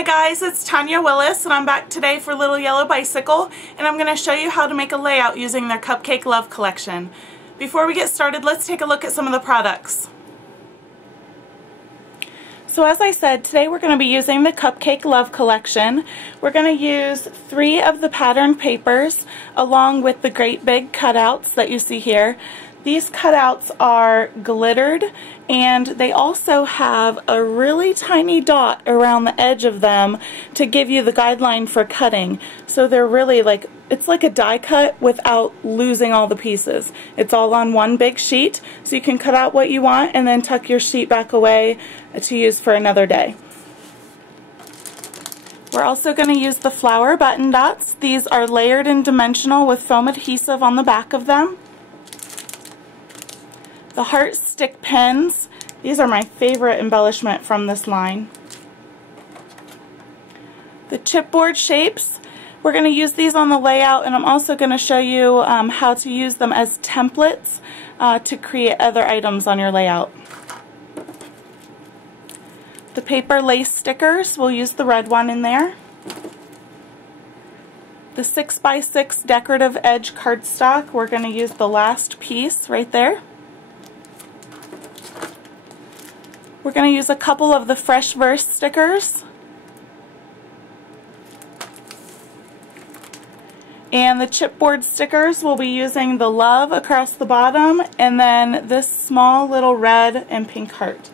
Hi guys, it's Tania Willis and I'm back today for Little Yellow Bicycle, and I'm going to show you how to make a layout using their Cupcake Love collection. Before we get started, let's take a look at some of the products. So as I said, today we're going to be using the Cupcake Love collection. We're going to use 3 of the pattern papers along with the great big cutouts that you see here. These cutouts are glittered, and they also have a really tiny dot around the edge of them to give you the guideline for cutting. So they're really like, it's like a die cut without losing all the pieces. It's all on one big sheet, so you can cut out what you want and then tuck your sheet back away to use for another day. We're also going to use the flower button dots. These are layered and dimensional with foam adhesive on the back of them. The heart stick pins, these are my favorite embellishment from this line. The chipboard shapes, we're going to use these on the layout, and I'm also going to show you how to use them as templates to create other items on your layout. The paper lace stickers, we'll use the red one in there. The 6x6 decorative edge cardstock, we're going to use the last piece right there. We're going to use a couple of the Fresh Verse stickers. And the chipboard stickers, we'll be using the love across the bottom and then this small little red and pink heart.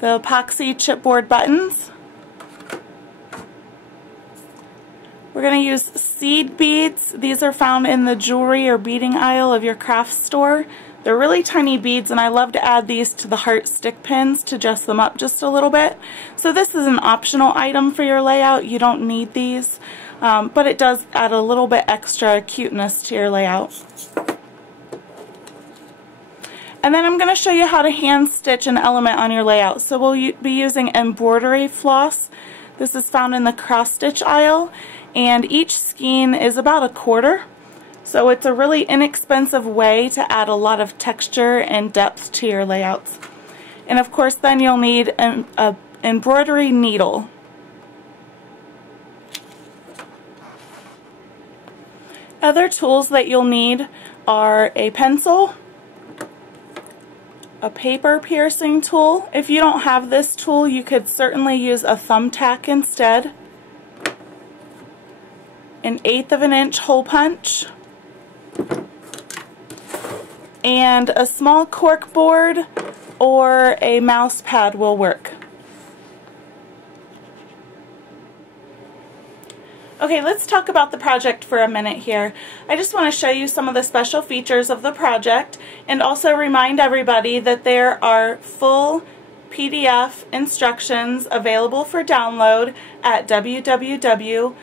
The epoxy chipboard buttons. We're going to use seed beads. These are found in the jewelry or beading aisle of your craft store. They're really tiny beads, and I love to add these to the heart stick pins to dress them up just a little bit. So this is an optional item for your layout. You don't need these, but it does add a little bit extra cuteness to your layout. And then I'm going to show you how to hand stitch an element on your layout. So we'll be using embroidery floss. This is found in the cross stitch aisle, and each skein is about 1/4. So it's a really inexpensive way to add a lot of texture and depth to your layouts. And of course then you'll need an embroidery needle. Other tools that you'll need are a pencil, a paper piercing tool. If you don't have this tool, you could certainly use a thumbtack instead, an 1/8 of an inch hole punch, and a small cork board or a mouse pad will work. Okay, let's talk about the project for a minute here. I just want to show you some of the special features of the project and also remind everybody that there are full PDF instructions available for download at www.mylyb.com.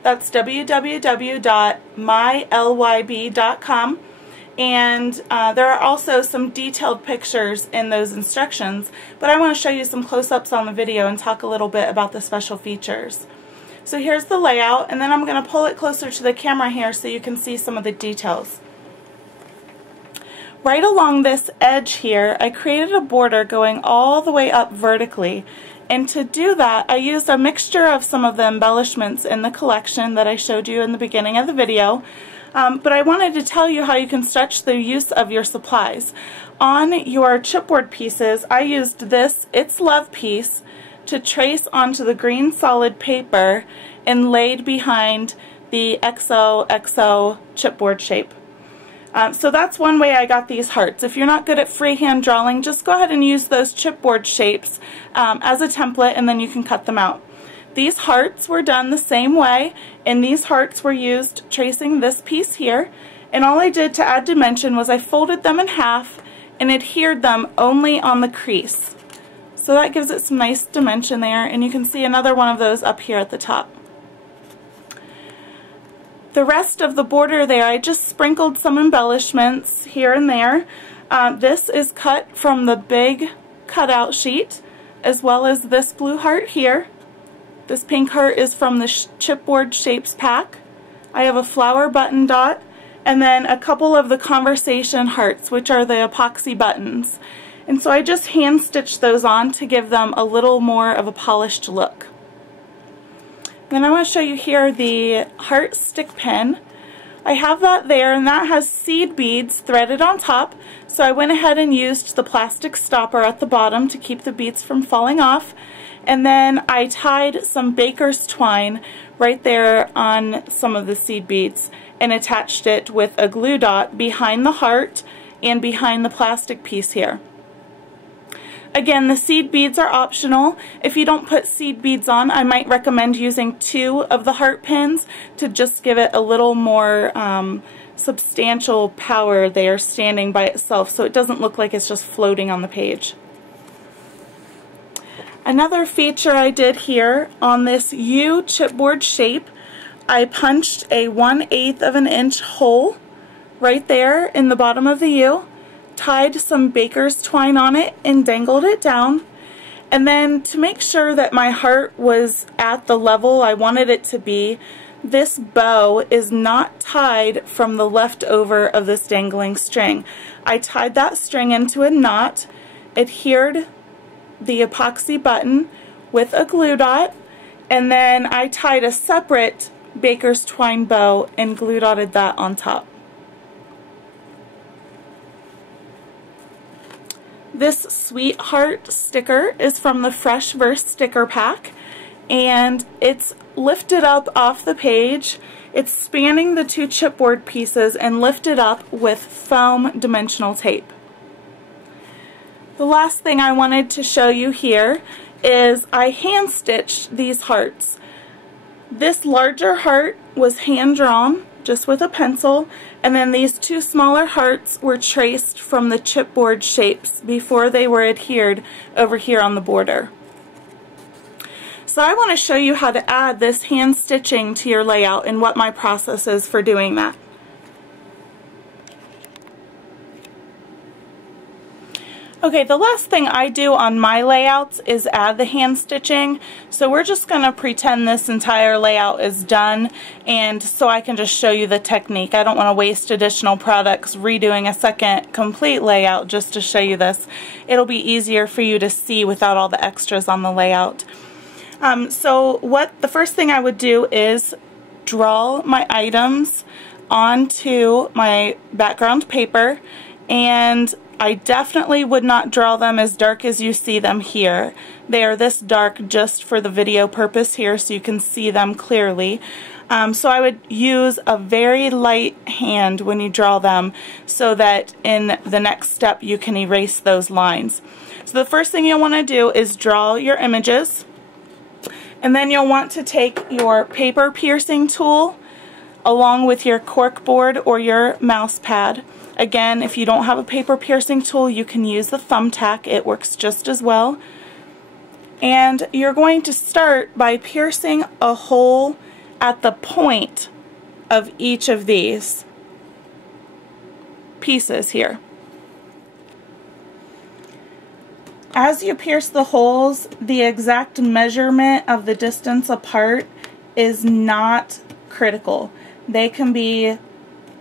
That's www.mylyb.com, and there are also some detailed pictures in those instructions, but I want to show you some close-ups on the video and talk a little bit about the special features. So here's the layout, and then I'm going to pull it closer to the camera here so you can see some of the details. Right along this edge here, I created a border going all the way up vertically. And to do that, I used a mixture of some of the embellishments in the collection that I showed you in the beginning of the video. But I wanted to tell you how you can stretch the use of your supplies. On your chipboard pieces, I used this It's Love piece to trace onto the green solid paper and laid behind the XOXO chipboard shape. So that's one way I got these hearts. If you're not good at freehand drawing, just go ahead and use those chipboard shapes as a template, and then you can cut them out. These hearts were done the same way, and these hearts were used tracing this piece here. And all I did to add dimension was I folded them in half and adhered them only on the crease. So that gives it some nice dimension there, and you can see another one of those up here at the top. The rest of the border there, I just sprinkled some embellishments here and there. This is cut from the big cutout sheet, as well as this blue heart here. This pink heart is from the chipboard shapes pack. I have a flower button dot and then a couple of the conversation hearts, which are the epoxy buttons. And so I just hand stitched those on to give them a little more of a polished look. Then I want to show you here the heart stick pin. I have that there, and that has seed beads threaded on top, so I went ahead and used the plastic stopper at the bottom to keep the beads from falling off. And then I tied some baker's twine right there on some of the seed beads and attached it with a glue dot behind the heart and behind the plastic piece here. Again, the seed beads are optional. If you don't put seed beads on, I might recommend using 2 of the heart pins to just give it a little more substantial power there standing by itself, so it doesn't look like it's just floating on the page. Another feature I did here on this U chipboard shape, I punched a 1/8 of an inch hole right there in the bottom of the U, tied some baker's twine on it and dangled it down. And then to make sure that my heart was at the level I wanted it to be, this bow is not tied from the leftover of this dangling string. I tied that string into a knot, adhered the epoxy button with a glue dot, and then I tied a separate baker's twine bow and glue dotted that on top. This Sweetheart sticker is from the Fresh Verse sticker pack, and it's lifted up off the page. It's spanning the 2 chipboard pieces and lifted up with foam dimensional tape. The last thing I wanted to show you here is I hand stitched these hearts. This larger heart was hand drawn just with a pencil, and then these 2 smaller hearts were traced from the chipboard shapes before they were adhered over here on the border. So I want to show you how to add this hand stitching to your layout and what my process is for doing that. Okay, the last thing I do on my layouts is add the hand stitching. So we're just going to pretend this entire layout is done, and so I can just show you the technique. I don't want to waste additional products redoing a second complete layout just to show you this. It'll be easier for you to see without all the extras on the layout. So the first thing I would do is draw my items onto my background paper, and I definitely would not draw them as dark as you see them here. They are this dark just for the video purpose here so you can see them clearly. So I would use a very light hand when you draw them so that in the next step you can erase those lines. So the first thing you'll want to do is draw your images, and then you'll want to take your paper piercing tool along with your cork board or your mouse pad. Again, if you don't have a paper piercing tool, you can use the thumbtack. It works just as well. And you're going to start by piercing a hole at the point of each of these pieces here. As you pierce the holes, the exact measurement of the distance apart is not critical. They can be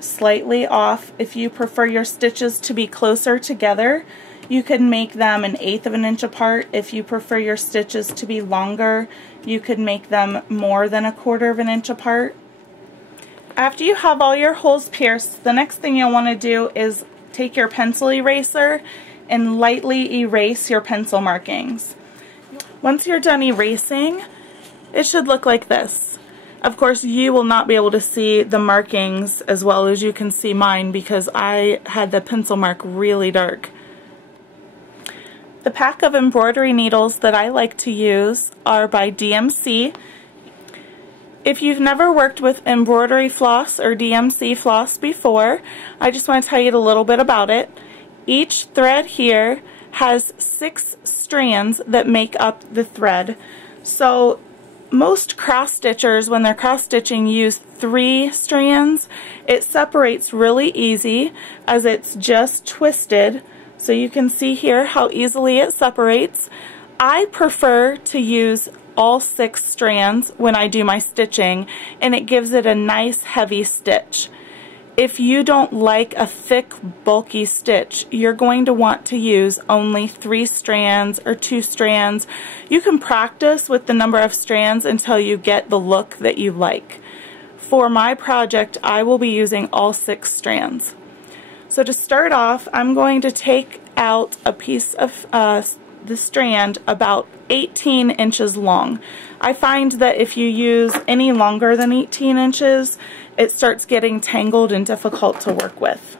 slightly off. If you prefer your stitches to be closer together, you could make them 1/8 of an inch apart. If you prefer your stitches to be longer, you could make them more than 1/4 of an inch apart. After you have all your holes pierced, the next thing you'll want to do is take your pencil eraser and lightly erase your pencil markings. Once you're done erasing, it should look like this. Of course, you will not be able to see the markings as well as you can see mine because I had the pencil mark really dark. The pack of embroidery needles that I like to use are by DMC. If you've never worked with embroidery floss or DMC floss before, I just want to tell you a little bit about it. Each thread here has 6 strands that make up the thread. So most cross stitchers, when they're cross stitching, use 3 strands. It separates really easy as it's just twisted. So you can see here how easily it separates. I prefer to use all 6 strands when I do my stitching, and it gives it a nice heavy stitch. if you don't like a thick, bulky stitch, you're going to want to use only 3 strands or 2 strands. You can practice with the number of strands until you get the look that you like. For my project, I will be using all 6 strands. So to start off, I'm going to take out a piece of the strand about 18 inches long. I find that if you use any longer than 18 inches, it starts getting tangled and difficult to work with.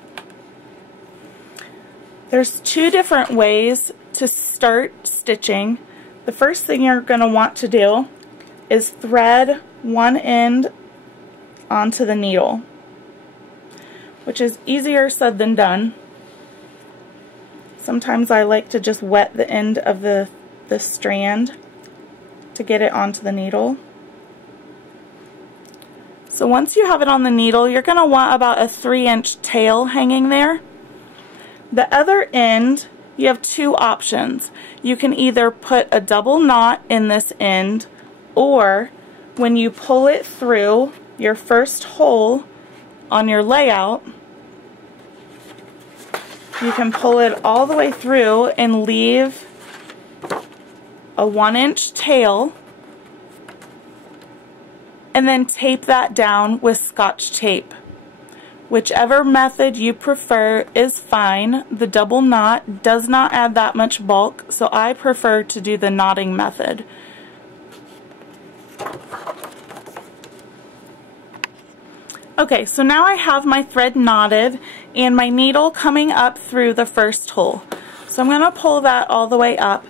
There's 2 different ways to start stitching. The first thing you're going to want to do is thread one end onto the needle, which is easier said than done. Sometimes I like to just wet the end of the strand to get it onto the needle. So once you have it on the needle, you're going to want about a 3-inch tail hanging there. The other end, you have 2 options. You can either put a double knot in this end, or when you pull it through your first hole on your layout, you can pull it all the way through and leave a 1-inch tail, and then tape that down with Scotch tape. Whichever method you prefer is fine. The double knot does not add that much bulk, so I prefer to do the knotting method. Okay, so now I have my thread knotted and my needle coming up through the first hole. So I'm going to pull that all the way up,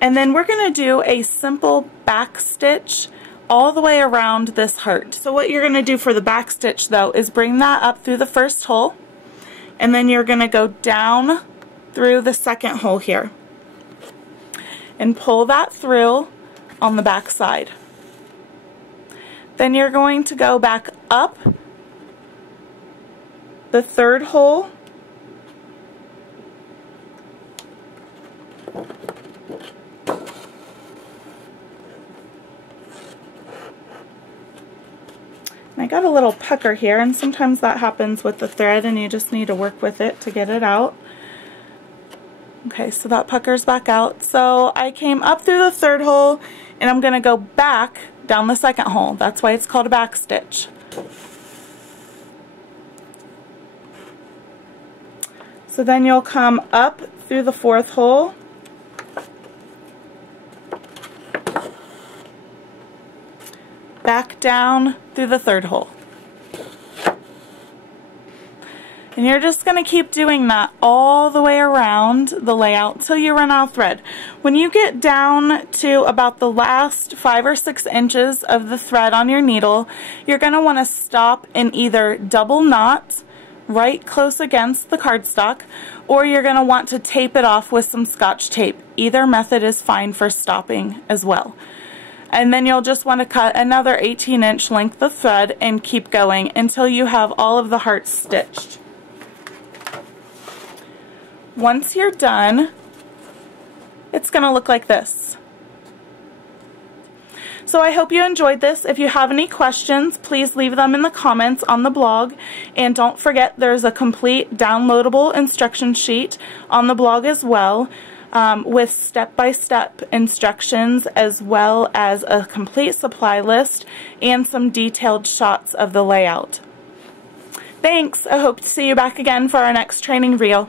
and then we're going to do a simple back stitch all the way around this heart. So what you're going to do for the back stitch though is bring that up through the first hole, and then you're going to go down through the second hole here and pull that through on the back side. Then you're going to go back up the third hole and I got a little pucker here, and sometimes that happens with the thread and you just need to work with it to get it out. Okay, so that pucker's back out. So I came up through the third hole and I'm going to go back down the second hole. That's why it's called a back stitch. So then you'll come up through the fourth hole, back down through the third hole. And you're just going to keep doing that all the way around the layout until you run out of thread. When you get down to about the last 5 or 6 inches of the thread on your needle, you're going to want to stop and either double knot right close against the cardstock, or you're going to want to tape it off with some Scotch tape. Either method is fine for stopping as well. And then you'll just want to cut another 18-inch length of thread and keep going until you have all of the hearts stitched. Once you're done, it's going to look like this. So I hope you enjoyed this. If you have any questions, please leave them in the comments on the blog. And don't forget, there's a complete downloadable instruction sheet on the blog as well, with step-by-step instructions, as well as a complete supply list and some detailed shots of the layout. Thanks! I hope to see you back again for our next training reel.